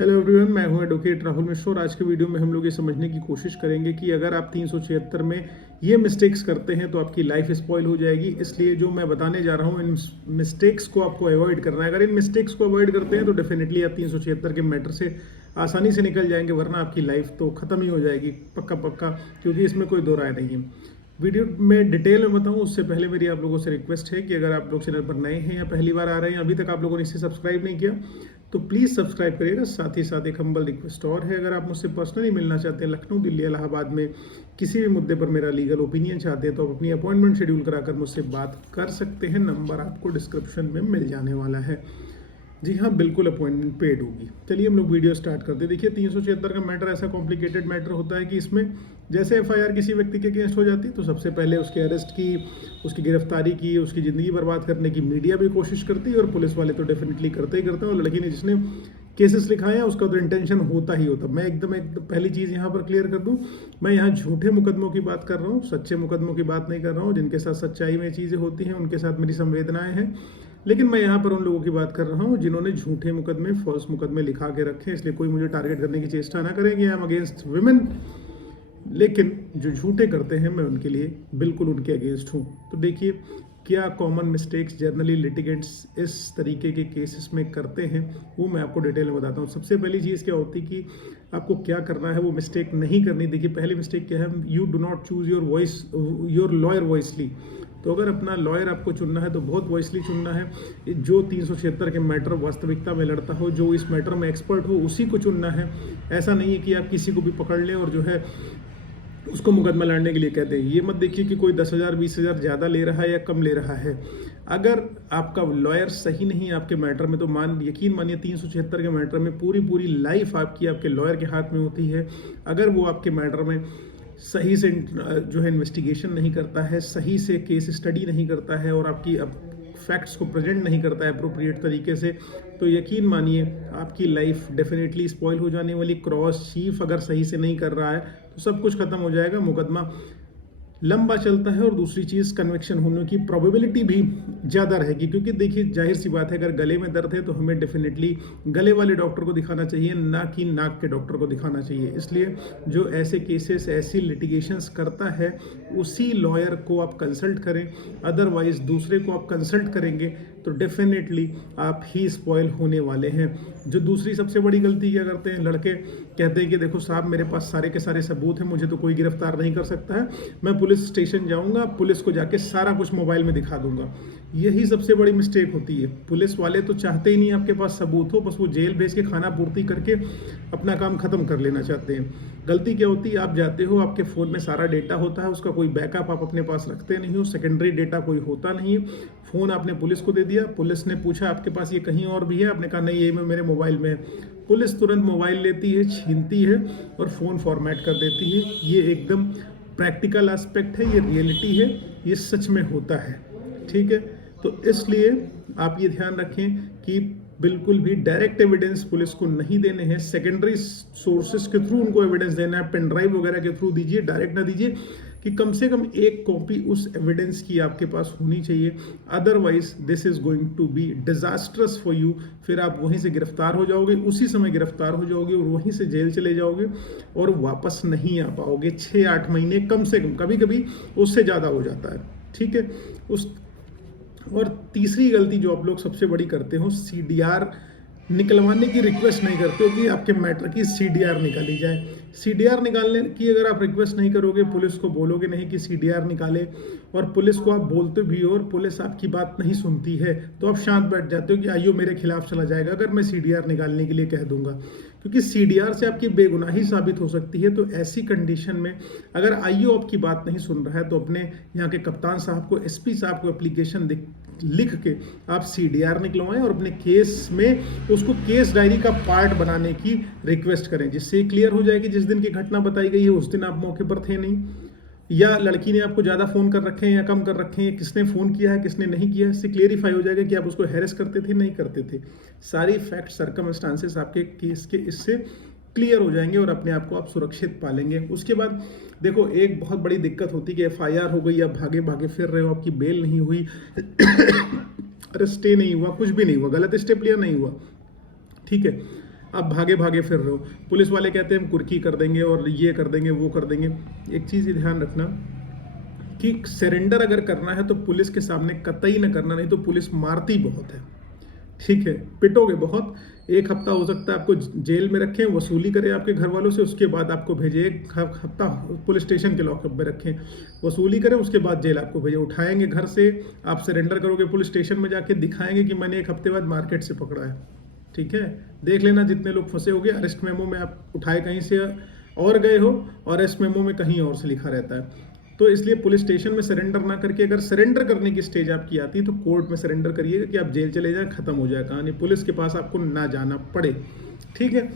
Hello everyone, मैं हूं advocate Rahul Mishra और आज के वीडियो में हम लोग ये समझने की कोशिश करेंगे कि अगर आप 376 में ये मिस्टेक्स करते हैं तो आपकी लाइफ स्पॉइल हो जाएगी। इसलिए जो मैं बताने जा रहा हूं, इन मिस्टेक्स को आपको अवॉइड करना है। अगर इन मिस्टेक्स को अवॉइड करते हैं तो डेफिनेटली आप 376 के मैटर से आसानी से निकल जाएंगे, वरना आपकी लाइफ तो ख़त्म ही हो जाएगी पक्का पक्का, क्योंकि इसमें कोई दो राय नहीं है। वीडियो में डिटेल में बताऊं उससे पहले मेरी आप लोगों से रिक्वेस्ट है कि अगर आप लोग चैनल पर नए हैं या पहली बार आ रहे हैं, अभी तक आप लोगों ने इसे सब्सक्राइब नहीं किया तो प्लीज़ सब्सक्राइब करिएगा। साथ ही साथ एक हम्बल रिक्वेस्ट और है, अगर आप मुझसे पर्सनली मिलना चाहते हैं लखनऊ, दिल्ली, इलाहाबाद में किसी भी मुद्दे पर मेरा लीगल ओपिनियन चाहते हैं तो आप अपनी अपॉइंटमेंट शेड्यूल कराकर मुझसे बात कर सकते हैं। नंबर आपको डिस्क्रिप्शन में मिल जाने वाला है। जी हाँ, बिल्कुल अपॉइंटमेंट पेड होगी। चलिए हम लोग वीडियो स्टार्ट करते हैं। देखिए, 376 का मैटर ऐसा कॉम्प्लिकेटेड मैटर होता है कि इसमें जैसे एफआईआर किसी व्यक्ति के अगेंस्ट हो जाती है तो सबसे पहले उसके अरेस्ट की, उसकी गिरफ्तारी की, उसकी ज़िंदगी बर्बाद करने की मीडिया भी कोशिश करती है और पुलिस वाले तो डेफिनेटली करते ही करते हैं। और लड़की ने जिसने केसेस लिखाए हैं उसका तो इंटेंशन होता ही होता। मैं एकदम पहली चीज़ यहाँ पर क्लियर कर दूँ, मैं यहाँ झूठे मुकदमों की बात कर रहा हूँ, सच्चे मुकदमों की बात नहीं कर रहा हूँ। जिनके साथ सच्चाई में चीज़ें होती हैं उनके साथ मेरी संवेदनाएं हैं, लेकिन मैं यहाँ पर उन लोगों की बात कर रहा हूँ जिन्होंने झूठे मुकदमे, फॉल्स मुकदमे लिखा के रखे हैं। इसलिए कोई मुझे टारगेट करने की चेष्टा ना करें कि आई एम अगेंस्ट विमेन, लेकिन जो झूठे करते हैं मैं उनके लिए बिल्कुल उनके अगेंस्ट हूँ। तो देखिए, क्या कॉमन मिस्टेक्स जनरली लिटिगेंट्स इस तरीके के केसेस में करते हैं वो मैं आपको डिटेल में बताता हूँ। सबसे पहली चीज़ क्या होती है कि आपको क्या करना है, वो मिस्टेक नहीं करनी। देखिए, पहली मिस्टेक क्या है, you do not choose your lawyer wisely. तो अगर अपना लॉयर आपको चुनना है तो बहुत वॉइसली चुनना है। जो 376 के मैटर वास्तविकता में लड़ता हो, जो इस मैटर में एक्सपर्ट हो, उसी को चुनना है। ऐसा नहीं है कि आप किसी को भी पकड़ लें और जो है उसको मुकदमा लड़ने के लिए कहते हैं। ये मत देखिए कि कोई 10,000 20,000 ज़्यादा ले रहा है या कम ले रहा है। अगर आपका लॉयर सही नहीं है आपके मैटर में तो यकीन मानिए 376 के मैटर में पूरी लाइफ आपकी आपके लॉयर के हाथ में होती है। अगर वो आपके मैटर में सही से जो है इन्वेस्टिगेशन नहीं करता है, सही से केस स्टडी नहीं करता है और आपकी फैक्ट्स को प्रेजेंट नहीं करता है अप्रोप्रिएट तरीके से, तो यकीन मानिए आपकी लाइफ डेफिनेटली स्पॉइल हो जाने वाली। क्रॉस चीफ अगर सही से नहीं कर रहा है तो सब कुछ खत्म हो जाएगा, मुकदमा लंबा चलता है और दूसरी चीज़ कन्विक्शन होने की प्रोबेबिलिटी भी ज़्यादा रहेगी। क्योंकि देखिए, जाहिर सी बात है, अगर गले में दर्द है तो हमें डेफिनेटली गले वाले डॉक्टर को दिखाना चाहिए, ना कि नाक के डॉक्टर को दिखाना चाहिए। इसलिए जो ऐसे केसेस, ऐसी लिटिगेशंस करता है उसी लॉयर को आप कंसल्ट करें। अदरवाइज दूसरे को आप कंसल्ट करेंगे तो डेफिनेटली आप ही स्पॉइल होने वाले हैं। जो दूसरी सबसे बड़ी गलती क्या करते हैं, लड़के कहते हैं कि देखो साहब, मेरे पास सारे के सारे सबूत हैं, मुझे तो कोई गिरफ्तार नहीं कर सकता है, मैं पुलिस स्टेशन जाऊंगा, पुलिस को जाके सारा कुछ मोबाइल में दिखा दूंगा। यही सबसे बड़ी मिस्टेक होती है। पुलिस वाले तो चाहते ही नहीं आपके पास सबूत हो, बस वो जेल भेज के खाना पूर्ति करके अपना काम खत्म कर लेना चाहते हैं। गलती क्या होती है, आप जाते हो, आपके फ़ोन में सारा डेटा होता है, उसका कोई बैकअप आप अपने पास रखते नहीं हो, सेकेंडरी डेटा कोई होता नहीं है। फ़ोन आपने पुलिस को दे दिया, पुलिस ने पूछा आपके पास ये कहीं और भी है, आपने कहा नहीं, ये मेरे मोबाइल में है। पुलिस तुरंत मोबाइल लेती है, छीनती है और फ़ोन फॉर्मेट कर देती है। ये एकदम प्रैक्टिकल एस्पेक्ट है, ये रियलिटी है, ये सच में होता है। ठीक है, तो इसलिए आप ये ध्यान रखें कि बिल्कुल भी डायरेक्ट एविडेंस पुलिस को नहीं देने हैं, सेकेंडरी सोर्सेज के थ्रू उनको एविडेंस देना है। पेन ड्राइव वगैरह के थ्रू दीजिए, डायरेक्ट ना दीजिए, कि कम से कम एक कॉपी उस एविडेंस की आपके पास होनी चाहिए। Otherwise this is going to be disastrous for you. फिर आप वहीं से गिरफ्तार हो जाओगे, उसी समय गिरफ्तार हो जाओगे और वहीं से जेल चले जाओगे और वापस नहीं आ पाओगे। 6-8 महीने कम से कम, कभी कभी उससे ज़्यादा हो जाता है। ठीक है, और तीसरी गलती जो आप लोग सबसे बड़ी करते हो, सीडीआर निकलवाने की रिक्वेस्ट नहीं करते हो कि आपके मैटर की सीडीआर निकाली जाए। सीडीआर निकालने की अगर आप रिक्वेस्ट नहीं करोगे, पुलिस को बोलोगे नहीं कि सीडीआर निकाले, और पुलिस को आप बोलते भी हो और पुलिस आपकी बात नहीं सुनती है, तो आप शांत बैठ जाते हो कि आईओ मेरे खिलाफ चला जाएगा अगर मैं सीडीआर निकालने के लिए कह दूंगा, क्योंकि सीडीआर से आपकी बेगुनाही साबित हो सकती है। तो ऐसी कंडीशन में अगर आईओ आपकी बात नहीं सुन रहा है तो अपने यहाँ के कप्तान साहब को, एसपी साहब को एप्लीकेशन लिख के आप सीडीआर निकलवाएं और अपने केस में उसको केस डायरी का पार्ट बनाने की रिक्वेस्ट करें, जिससे क्लियर हो जाए कि जिस दिन की घटना बताई गई है उस दिन आप मौके पर थे नहीं, या लड़की ने आपको ज़्यादा फ़ोन कर रखे हैं या कम कर रखे हैं, किसने फ़ोन किया है किसने नहीं किया है, इससे क्लियरिफाई हो जाएगा कि आप उसको हैरेस करते थे नहीं करते थे। सारी फैक्ट सर्कमस्टांसेस आपके केस के इससे क्लियर हो जाएंगे और अपने आप को आप सुरक्षित पालेंगे। उसके बाद देखो, एक बहुत बड़ी दिक्कत होती है कि एफआईआर हो गई, आप भागे भागे फिर रहे हो, आपकी बेल नहीं हुई, अरे स्टे नहीं हुआ, कुछ भी नहीं हुआ, गलत स्टेप लिया नहीं हुआ, ठीक है, आप भागे भागे फिर रहे हो। पुलिस वाले कहते हैं हम कुर्की कर देंगे और ये कर देंगे वो कर देंगे। एक चीज़ ये ध्यान रखना कि सरेंडर अगर करना है तो पुलिस के सामने कतई ना करना, नहीं तो पुलिस मारती बहुत है, ठीक है, पिटोगे बहुत। एक हफ्ता हो सकता है आपको जेल में रखें, वसूली करें आपके घर वालों से, उसके बाद आपको भेजें। एक हफ्ता पुलिस स्टेशन के लॉकअप में रखें, वसूली करें, उसके बाद जेल आपको भेजें। उठाएंगे घर से, आप सरेंडर करोगे पुलिस स्टेशन में जाके, दिखाएंगे कि मैंने एक हफ्ते बाद मार्केट से पकड़ा है, ठीक है। देख लेना जितने लोग फंसे होंगे, अरेस्ट मेमो में आप उठाए कहीं से और गए हो, और अरेस्ट मेमो में कहीं और से लिखा रहता है। तो इसलिए पुलिस स्टेशन में सरेंडर ना करके, अगर सरेंडर करने की स्टेज आपकी आती है तो कोर्ट में सरेंडर करिएगा कि आप जेल चले जाएं, खत्म हो जाए कहानी, पुलिस के पास आपको ना जाना पड़े, ठीक है।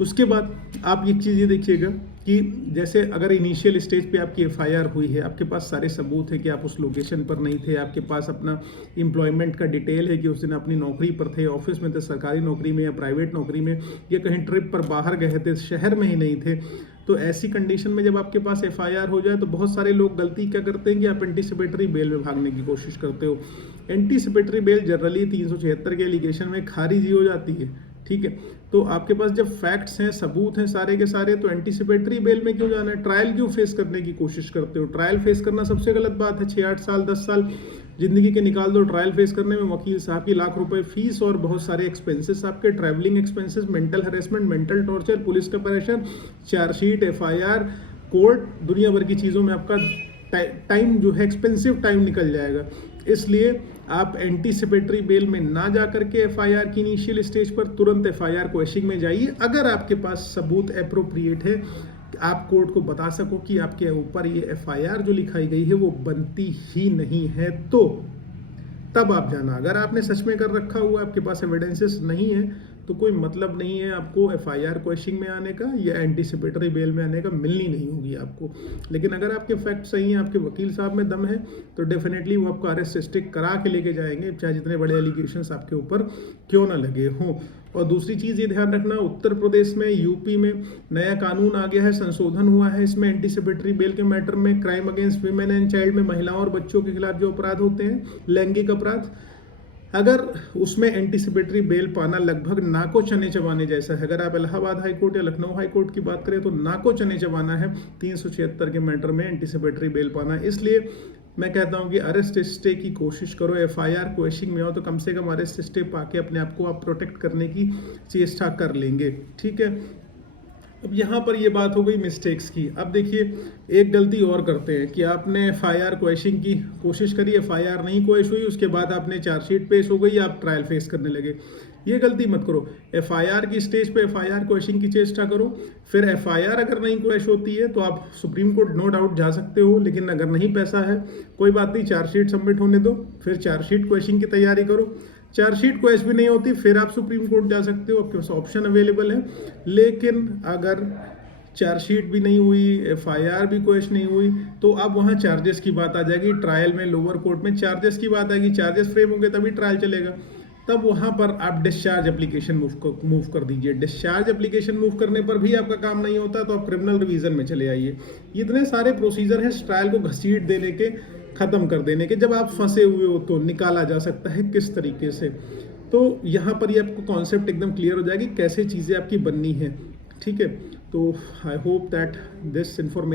उसके बाद आप एक चीज़ ये देखिएगा कि जैसे अगर इनिशियल स्टेज पे आपकी एफआईआर हुई है, आपके पास सारे सबूत है कि आप उस लोकेशन पर नहीं थे, आपके पास अपना एम्प्लॉयमेंट का डिटेल है कि उस दिन अपनी नौकरी पर थे, ऑफिस में थे, सरकारी नौकरी में या प्राइवेट नौकरी में, या कहीं ट्रिप पर बाहर गए थे, शहर में ही नहीं थे, तो ऐसी कंडीशन में जब आपके पास एफआईआर हो जाए तो बहुत सारे लोग गलती क्या करते हैं कि आप एंटीसिपेटरी बेल में भागने की कोशिश करते हो। एंटीसिपेटरी बेल जनरली 376 के एलिगेशन में खारिज ही हो जाती है, ठीक है। तो आपके पास जब फैक्ट्स हैं, सबूत हैं सारे के सारे, तो एंटीसिपेटरी बेल में क्यों जाना है, ट्रायल क्यों फेस करने की कोशिश करते हो। ट्रायल फेस करना सबसे गलत बात है। 6-8 साल 10 साल जिंदगी के निकाल दो ट्रायल फेस करने में, वकील साहब की लाख रुपए फीस और बहुत सारे एक्सपेंसेस, आपके travelling expenses, mental harassment, mental torture, police का प्रेशर, चार्जशीट, एफआईआर, कोर्ट, दुनिया भर की चीज़ों में आपका टाइम जो है, एक्सपेंसिव टाइम निकल जाएगा। इसलिए आप एंटीसिपेटरी बेल में ना जा करके एफआईआर की इनिशियल स्टेज पर तुरंत एफआईआर क्वेश्चनिंग में जाइए। अगर आपके पास सबूत एप्रोप्रिएट है, आप कोर्ट को बता सको कि आपके ऊपर ये एफआईआर जो लिखाई गई है वो बनती ही नहीं है, तो तब आप जाना। अगर आपने सच में कर रखा हुआ, आपके पास एविडेंसेस नहीं है, तो कोई मतलब नहीं है आपको एफआईआर क्वेश्चनिंग में आने का या एंटीसिपेटरी बेल में आने का, मिलनी नहीं होगी आपको। लेकिन अगर आपके फैक्ट सही हैं, आपके वकील साहब में दम है, तो डेफिनेटली वो आपको अरेस्ट स्टिक करा के लेके जाएंगे, चाहे जितने बड़े एलिगेशंस आपके ऊपर क्यों ना लगे हों। और दूसरी चीज़ ये ध्यान रखना, उत्तर प्रदेश में, यूपी में नया कानून आ गया है, संशोधन हुआ है इसमें एंटीसिपेटरी बेल के मैटर में। Crime against women and child में महिलाओं और बच्चों के खिलाफ जो अपराध होते हैं, लैंगिक अपराध, अगर उसमें एंटीसिपेटरी बेल पाना लगभग नाको चने चबाने जैसा है। अगर आप इलाहाबाद हाई कोर्ट या लखनऊ हाई कोर्ट की बात करें तो नाको चने चबाना है 376 के मैटर में एंटीसिपेटरी बेल पाना। इसलिए मैं कहता हूं कि अरेस्ट स्टे की कोशिश करो, एफआईआर क्वेश्चनिंग में हो तो कम से कम अरेस्ट स्टे पाके अपने आप को आप प्रोटेक्ट करने की चेष्टा कर लेंगे, ठीक है। अब यहाँ पर ये बात हो गई मिस्टेक्स की। अब देखिए, एक गलती और करते हैं कि आपने एफआईआर क्वेश्चनिंग की कोशिश करी, एफआईआर नहीं क्वेश हुई, उसके बाद आपने चार्जशीट पेश हो गई, आप ट्रायल फेस करने लगे। ये गलती मत करो। एफआईआर की स्टेज पे एफआईआर क्वेश्चनिंग की चेष्टा करो, फिर एफआईआर अगर नहीं क्वेश होती है तो आप सुप्रीम कोर्ट नो डाउट जा सकते हो, लेकिन अगर नहीं पैसा है कोई बात नहीं, चार्जशीट सबमिट होने दो, फिर चार्जशीट क्वेश्चनिंग की तैयारी करो। चार्जशीट क्वेश भी नहीं होती फिर आप सुप्रीम कोर्ट जा सकते हो, आपके पास ऑप्शन अवेलेबल है। लेकिन अगर चार्जशीट भी नहीं हुई, एफआईआर भी क्वेश नहीं हुई, तो अब वहाँ चार्जेस की बात आ जाएगी। ट्रायल में लोअर कोर्ट में चार्जेस की बात आएगी, चार्जेस फ्रेम होंगे तभी ट्रायल चलेगा। तब वहाँ पर आप डिस्चार्ज एप्लीकेशन मूव कर दीजिए। डिस्चार्ज एप्लीकेशन मूव करने पर भी आपका काम नहीं होता तो आप क्रिमिनल रिवीजन में चले आइए। इतने सारे प्रोसीजर हैं ट्रायल को घसीट देने के, ख़त्म कर देने के। जब आप फंसे हुए हो तो निकाला जा सकता है किस तरीके से। तो यहाँ पर ये आपको कॉन्सेप्ट एकदम क्लियर हो जाएगी कैसे चीज़ें आपकी बननी है, ठीक है। तो I hope that this information